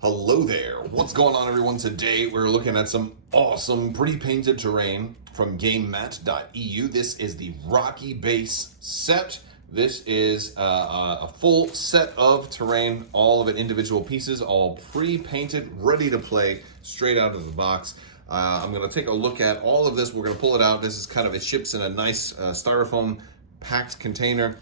Hello there. What's going on, everyone? Today we're looking at some awesome pre-painted terrain from GAMEMAT.EU. This is the Rocky Base set. This is a full set of terrain, all of it individual pieces, all pre-painted, ready to play straight out of the box. I'm going to take a look at all of this. We're going to pull it out. This is kind of, it ships in a nice styrofoam packed container.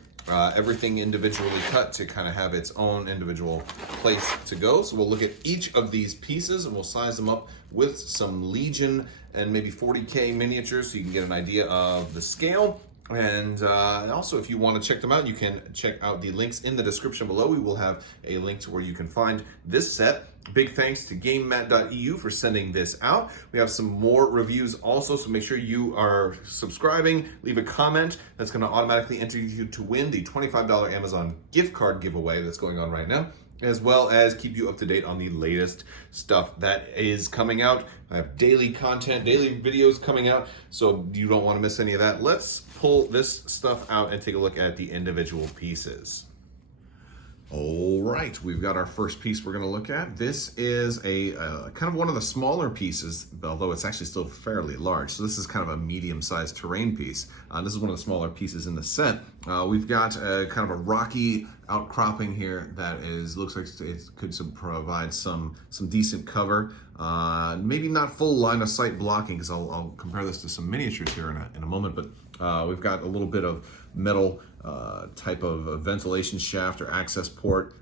Everything individually cut to kind of have its own individual place to go. So we'll look at each of these pieces and we'll size them up with some Legion and maybe 40K miniatures so you can get an idea of the scale. And also, if you want to check them out, you can check out the links in the description below. We will have a link to where you can find this set. Big thanks to GameMat.EU for sending this out. We have some more reviews also, so make sure you are subscribing. Leave a comment. That's going to automatically enter you to win the $25 Amazon gift card giveaway that's going on right now, as well as keep you up to date on the latest stuff that is coming out. I have daily content, daily videos coming out, so you don't want to miss any of that. Let's pull this stuff out and take a look at the individual pieces. All right, we've got our first piece we're going to look at. This is a kind of one of the smaller pieces, although it's actually still fairly large. So this is kind of a medium-sized terrain piece. This is one of the smaller pieces in the set. We've got kind of a rocky outcropping here that looks like it could provide some decent cover. Maybe not full line of sight blocking, because I'll compare this to some miniatures here in a moment. But we've got a little bit of metal type of ventilation shaft or access port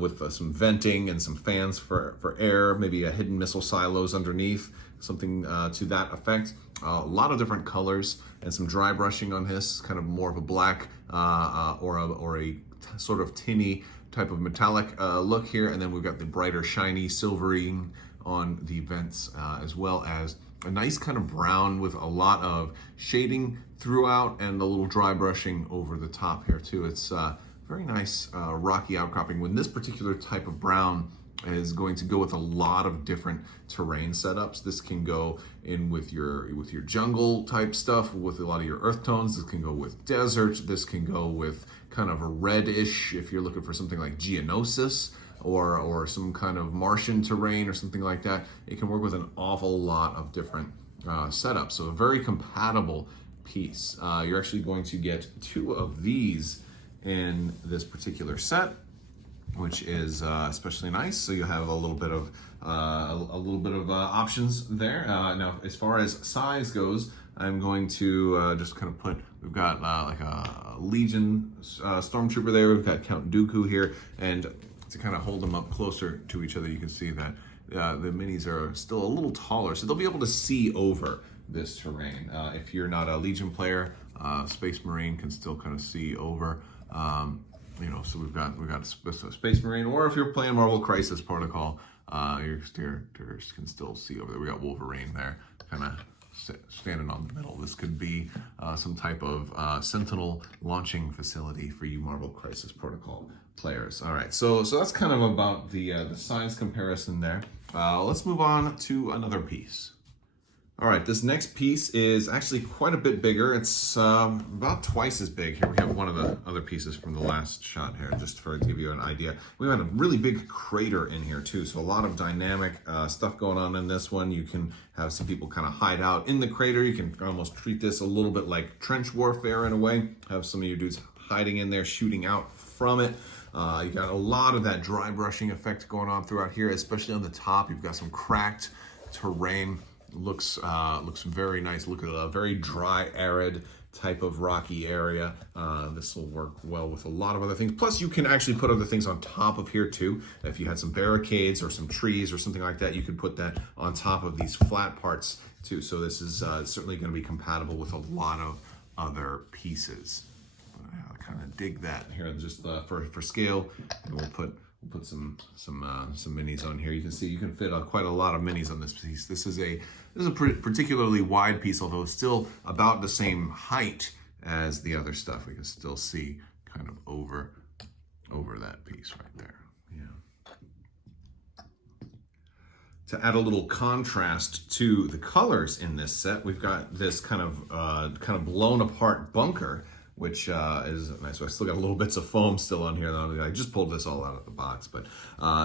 with some venting and some fans for air, maybe a hidden missile silos underneath, something to that effect. A lot of different colors and some dry brushing on this, kind of more of a black or a sort of tinny type of metallic look here. And then we've got the brighter shiny silvering on the vents, as well as a nice kind of brown with a lot of shading throughout and a little dry brushing over the top here too. It's very nice rocky outcropping. When this particular type of brown is going to go with a lot of different terrain setups. This can go in with your jungle type stuff, with a lot of your earth tones. This can go with desert. This can go with kind of a reddish if you're looking for something like Geonosis, or some kind of Martian terrain or something like that. It can work with an awful lot of different setups. So a very compatible piece. You're actually going to get two of these in this particular set, which is especially nice. So you have a little bit of options there. Now, as far as size goes, I'm going to just kind of put. We've got like a Legion Stormtrooper there. We've got Count Dooku here, and to kind of hold them up closer to each other, you can see that the minis are still a little taller, so they'll be able to see over this terrain. If you're not a Legion player, Space Marine can still kind of see over. So we've got a Space Marine, or if you're playing Marvel Crisis Protocol, your characters can still see over there. We got Wolverine there, kind of standing on the middle. This could be some type of Sentinel launching facility for you Marvel Crisis Protocol players. All right, so that's kind of about the size comparison there. Let's move on to another piece. All right, this next piece is actually quite a bit bigger. It's about twice as big. Here we have one of the other pieces from the last shot here, just to give you an idea. We have a really big crater in here too, so a lot of dynamic stuff going on in this one. You can have some people kind of hide out in the crater. You can almost treat this a little bit like trench warfare in a way. Have some of your dudes hiding in there, shooting out from it. You got a lot of that dry brushing effect going on throughout here, especially on the top. You've got some cracked terrain. Looks very nice. Look at a very dry, arid type of rocky area. This will work well with a lot of other things. Plus, you can actually put other things on top of here too. If you had some barricades or some trees or something like that, you could put that on top of these flat parts too. So this is certainly going to be compatible with a lot of other pieces. I kind of dig that here, just for scale. And we'll put some minis on here. You can see you can fit quite a lot of minis on this piece. This is a particularly wide piece, although it's still about the same height as the other stuff. We can still see kind of over that piece right there. Yeah. To add a little contrast to the colors in this set, we've got this kind of blown apart bunker which is nice. So I still got a little bits of foam still on here. I just pulled this all out of the box, but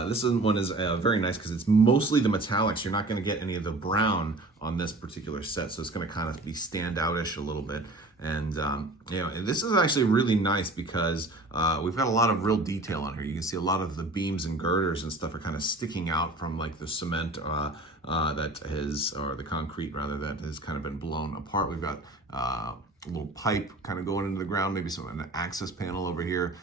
this one is very nice because it's mostly the metallics. You're not going to get any of the brown on this particular set, so it's going to kind of be standoutish a little bit. And and this is actually really nice because we've got a lot of real detail on here. You can see a lot of the beams and girders and stuff are kind of sticking out from like the cement that has, or the concrete rather, that has kind of been blown apart. We've got a little pipe kind of going into the ground, maybe an access panel over here,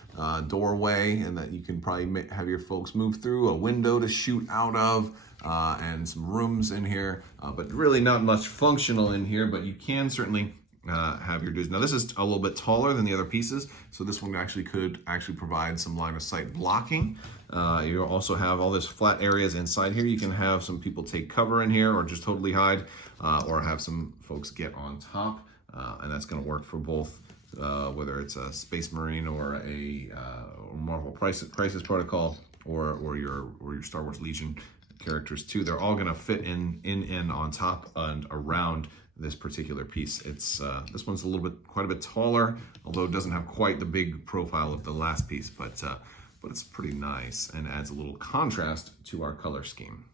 doorway, and that you can probably have your folks move through, a window to shoot out of, and some rooms in here, but really not much functional in here, but you can certainly have your dudes. Now this is a little bit taller than the other pieces, so this one could provide some line of sight blocking. You also have all this flat areas inside here. You can have some people take cover in here or just totally hide, or have some folks get on top, and that's going to work for both, whether it's a Space Marine or a Marvel Crisis Protocol or your Star Wars Legion characters too. They're all going to fit in on top and around this particular piece. It's this one's quite a bit taller, although it doesn't have quite the big profile of the last piece, but it's pretty nice and adds a little contrast to our color scheme.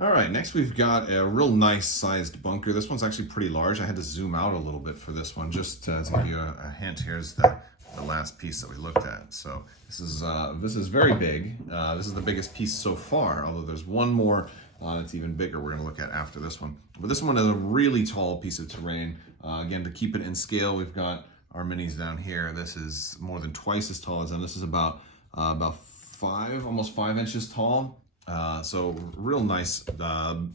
All right, next we've got a real nice sized bunker. This one's actually pretty large. I had to zoom out a little bit for this one just to give you a hint. Here's the last piece that we looked at. So this is very big. This is the biggest piece so far, although there's one more that's even bigger we're going to look at after this one. But this one is a really tall piece of terrain. Again, to keep it in scale, we've got our minis down here. This is more than twice as tall as them. This is about almost 5 inches tall. So real nice,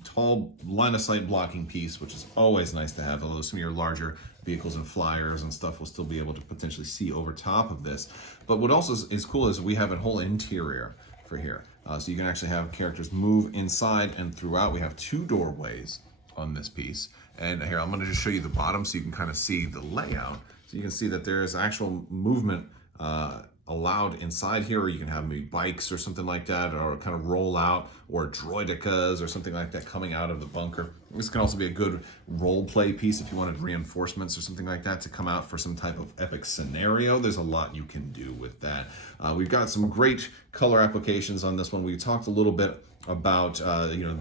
tall line of sight blocking piece, which is always nice to have, although some of your larger vehicles and flyers and stuff will still be able to potentially see over top of this. But what also is cool is we have a whole interior for here. So you can actually have characters move inside and throughout. We have 2 doorways on this piece. And here, I'm going to just show you the bottom so you can kind of see the layout. So you can see that there is actual movement allowed inside here, or you can have maybe bikes or something like that, or kind of roll out, or droidicas or something like that coming out of the bunker. This can also be a good role play piece if you wanted reinforcements or something like that to come out for some type of epic scenario. There's a lot you can do with that. We've got some great color applications on this one. We talked a little bit about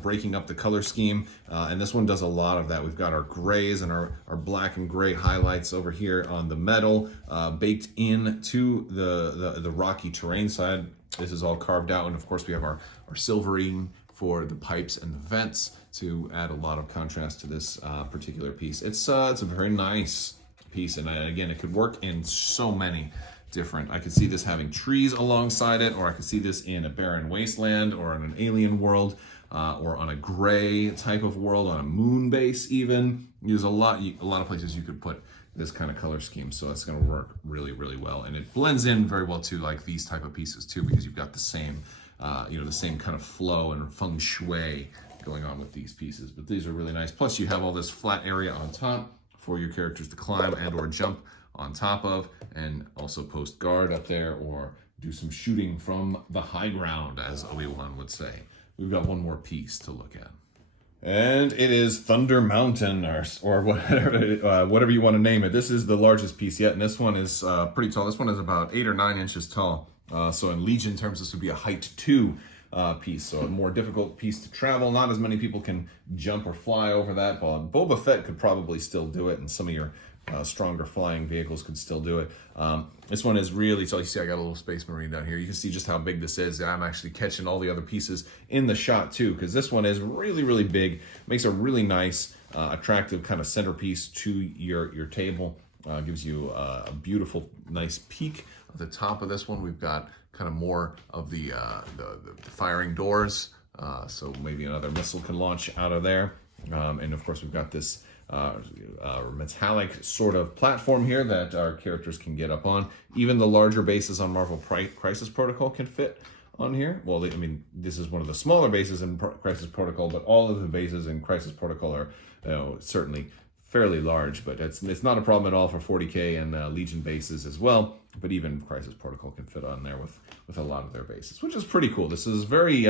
breaking up the color scheme, and this one does a lot of that. We've got our grays and our black and gray highlights over here on the metal, baked into the rocky terrain side. This is all carved out, and of course we have our silvering for the pipes and the vents to add a lot of contrast to this particular piece. It's a very nice piece, and again, it could work in so many different. I could see this having trees alongside it, or I could see this in a barren wasteland, or in an alien world, or on a gray type of world, on a moon base even. There's a lot of places you could put this kind of color scheme, so it's going to work really, really well, and it blends in very well to like these type of pieces too, because you've got the same, the same kind of flow and feng shui going on with these pieces. But these are really nice. Plus, you have all this flat area on top for your characters to climb and/or jump on top of, and also post guard up there, or do some shooting from the high ground, as Obi-Wan would say. We've got one more piece to look at. And it is Thunder Mountain, or whatever you want to name it. This is the largest piece yet, and this one is pretty tall. This one is about 8 or 9 inches tall. So in Legion terms, this would be a height 2 piece, so a more difficult piece to travel. Not as many people can jump or fly over that. Boba Fett could probably still do it, and some of your stronger flying vehicles could still do it. This one is really tall. You see I got a little Space Marine down here. You can see just how big this is. I'm actually catching all the other pieces in the shot too, because this one is really, really big. Makes a really nice, attractive kind of centerpiece to your table. Gives you a beautiful, nice peak at the top of this one. We've got kind of more of the firing doors, so maybe another missile can launch out of there. And of course, we've got this metallic sort of platform here that our characters can get up on. Even the larger bases on Marvel Crisis Protocol can fit on here. Well, I mean, this is one of the smaller bases in Crisis Protocol, but all of the bases in Crisis Protocol are certainly fairly large, but it's not a problem at all for 40K and Legion bases as well. But even Crisis Protocol can fit on there with a lot of their bases, which is pretty cool. This is very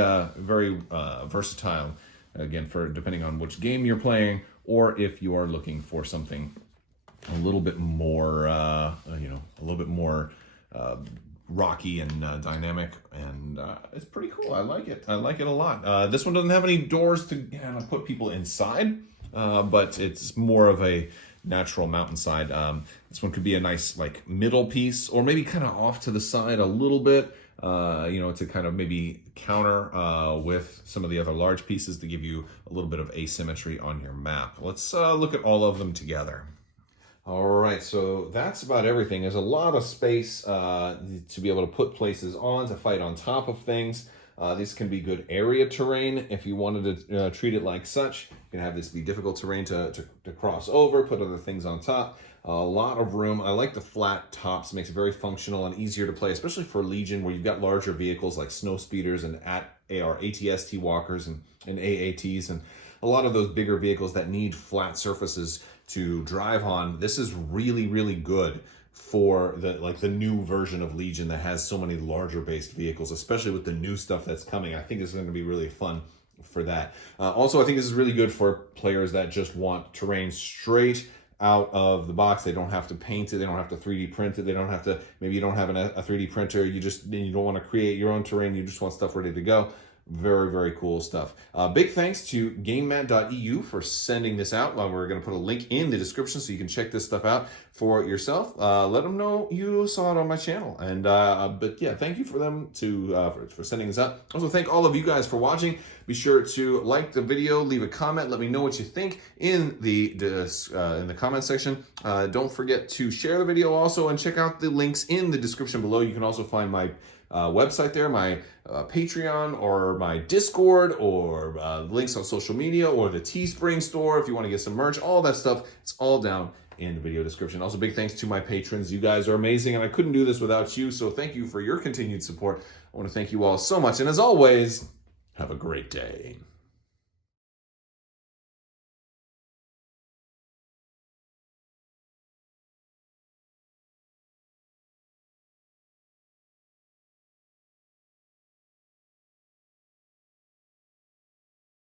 versatile, again, for depending on which game you're playing, or if you are looking for something a little bit more, you know, a little bit more rocky and dynamic, and it's pretty cool. I like it. I like it a lot. This one doesn't have any doors to kind of put people inside, but it's more of a natural mountainside. This one could be a nice like middle piece, or maybe kind of off to the side a little bit, you know, to kind of maybe counter with some of the other large pieces to give you a little bit of asymmetry on your map. Let's look at all of them together. All right, so that's about everything. There's a lot of space to be able to put places on, to fight on top of things. This can be good area terrain if you wanted to treat it like such. You can have this be difficult terrain to cross over, put other things on top. A lot of room. I like the flat tops. Makes it very functional and easier to play, especially for Legion, where you've got larger vehicles like snow speeders and ATST walkers and AATs, and a lot of those bigger vehicles that need flat surfaces to drive on. This is really, really good for the new version of Legion that has so many larger based vehicles, especially with the new stuff that's coming. I think this is going to be really fun for that. Also, I think this is really good for players that just want terrain straight out of the box. They don't have to paint it. They don't have to 3D print it. They don't have to, maybe you don't have a 3D printer. You don't want to create your own terrain. You just want stuff ready to go. Very, very cool stuff. Big thanks to GAMEMAT.EU for sending this out. We're going to put a link in the description so you can check this stuff out for yourself. Let them know you saw it on my channel. And but yeah, thank you for them for sending this out. Also, thank all of you guys for watching. Be sure to like the video, leave a comment, let me know what you think in the comment section. Don't forget to share the video also, and check out the links in the description below. You can also find my website there, my Patreon, or my Discord, or links on social media, or the Teespring store if you want to get some merch. All that stuff, it's all down in the video description. Also, big thanks to my patrons. You guys are amazing, and I couldn't do this without you, so thank you for your continued support. I want to thank you all so much, and as always, have a great day.